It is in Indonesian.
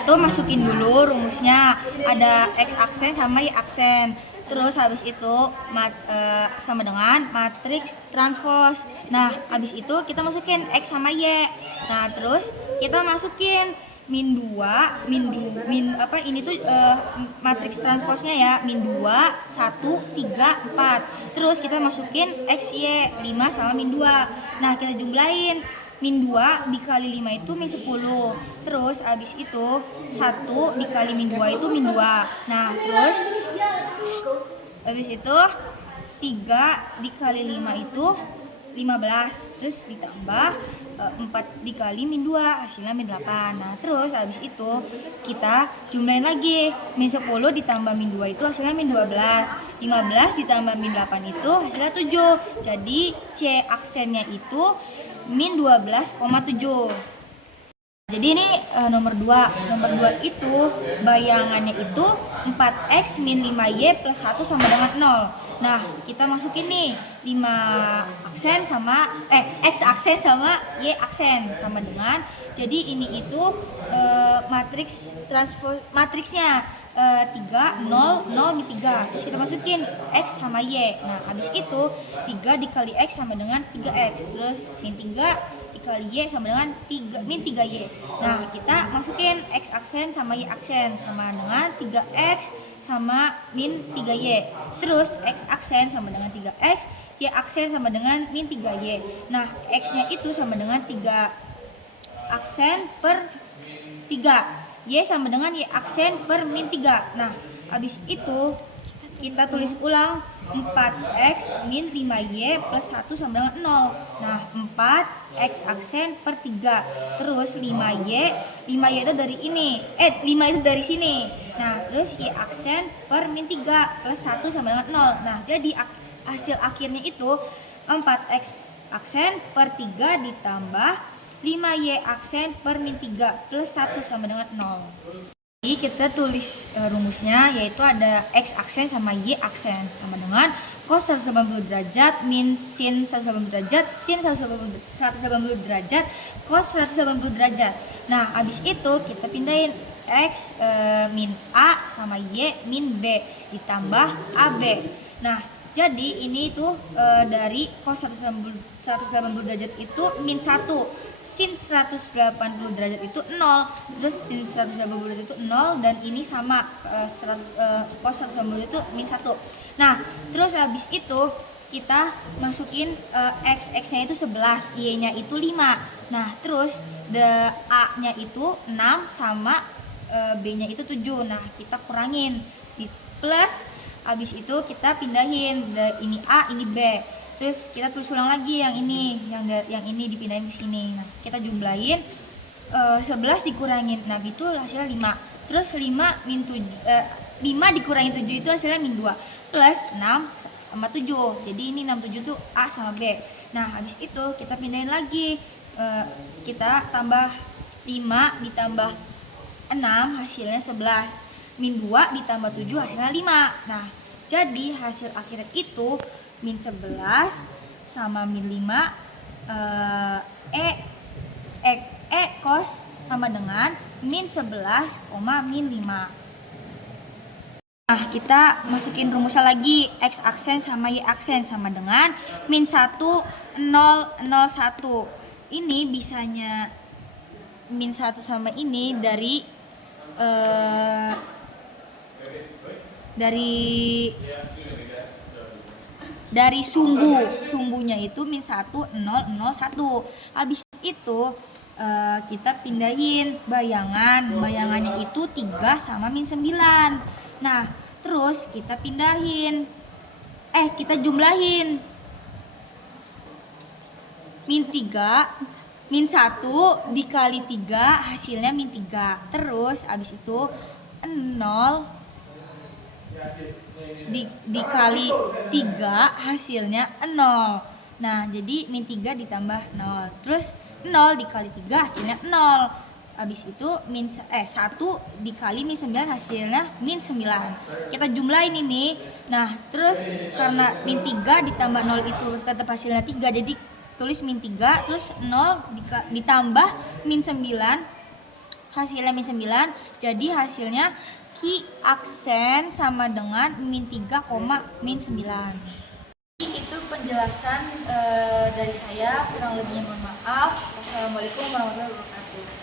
Itu masukin dulu rumusnya, ada X aksen sama Y aksen. Terus habis itu sama dengan matriks transpose. Nah, habis itu kita masukin X sama Y. Nah, terus kita masukin min 2, ini tuh matriks transposnya ya, min 2, 1, 3, 4. Terus kita masukin X, Y, 5 sama min 2. Nah, kita jumlahin. Min 2 dikali 5 itu min 10. Terus habis itu 1 dikali min 2 itu min 2. Nah, terus habis itu 3 dikali 5 itu 15. Terus ditambah 4 dikali min 2 hasilnya min 8. Nah, terus habis itu kita jumlahin lagi. Min 10 ditambah min 2 itu hasilnya min 12. 15 ditambah min 8 itu hasilnya 7. Jadi C aksennya itu min 12,7. Jadi ini nomor 2. Nomor 2 itu bayangannya itu 4x min 5y plus 1 sama dengan 0. Nah, kita masukin nih 5 aksen sama x aksen sama y aksen sama dengan, jadi ini itu matriks matriksnya 3, 0, 0, min 3. Terus kita masukin x sama y. Nah, habis itu 3 dikali x sama dengan 3x. Terus min 3 dikali y sama dengan min 3y. Nah, kita masukin x aksen sama y aksen sama dengan 3x sama min 3y. Terus x aksen sama dengan 3x, y aksen sama dengan min 3y. Nah, x-nya itu sama dengan 3 aksen per 3. Y sama dengan Y aksen per min 3. Nah, habis itu kita tulis ulang 4x min 5y plus 1 sama dengan 0. Nah, 4x aksen per 3. Terus 5y itu dari ini. 5 itu dari sini. Nah, terus Y aksen per min 3 plus 1 sama dengan 0. Nah, jadi hasil akhirnya itu 4x aksen per 3 ditambah 5y aksen per min 3 plus 1 sama dengan 0. Jadi kita tulis rumusnya, yaitu ada x aksen sama y aksen sama dengan cos 180 derajat min sin 180 derajat sin 180 derajat cos 180 derajat. Nah, habis itu kita pindahin x min a sama y min b ditambah ab. Nah, jadi ini tuh dari cos 180 derajat itu min 1, sin 180 derajat itu 0, terus sin 180 derajat itu 0, dan ini sama cos 180 derajat itu min 1. Nah, terus habis itu kita masukin x-nya itu 11, y-nya itu 5. Nah, terus a-nya itu 6 sama b-nya itu 7. Nah, kita kurangin plus. Habis itu kita pindahin ini A, ini B. Terus kita tulis ulang lagi yang ini, yang ini dipindahin ke sini. Nah, kita jumlahin 11 dikurangin 6 itu hasilnya 5. Terus 5 dikurangin 7 itu hasilnya min 2 plus 6 sama 7. Jadi ini 6 7 itu A sama B. Nah, habis itu kita pindahin lagi. Kita tambah 5 ditambah 6 hasilnya 11. Min 2 ditambah 7 hasilnya 5. Nah, jadi hasil akhirnya itu min 11 sama min 5 cos sama dengan min 11, min 5. Nah, kita masukin rumusnya lagi, x aksen sama y aksen sama dengan min 1, 0, 0, 1. Ini bisanya min 1 sama ini dari sumbunya itu min 1, 0, 0, 1. Habis itu kita pindahin bayangannya itu 3 sama min 9. Nah, terus kita jumlahin min 3 min 1 dikali 3 hasilnya min 3. Terus habis itu 0 dikali 3 hasilnya 0. Nah, jadi min 3 ditambah 0. Terus 0 dikali 3 hasilnya 0. Habis itu 1 dikali min 9 hasilnya min 9. Kita jumlahin ini. Nah, terus karena min 3 ditambah 0 itu tetap hasilnya 3. Jadi tulis min 3 terus 0 ditambah min 9 hasilnya min 9. Jadi hasilnya Q aksen sama dengan min 3, min 9. Itu penjelasan dari saya, kurang lebihnya mohon maaf. Wassalamualaikum warahmatullahi wabarakatuh.